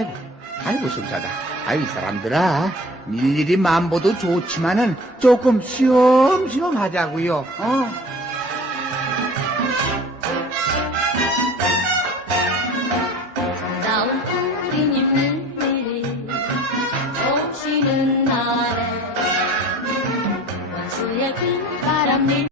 아이고, 아이고 숨차다. 아이 사람들아, 일일이 만보도 좋지만은 조금 쉬엄쉬엄 하자고요. 어?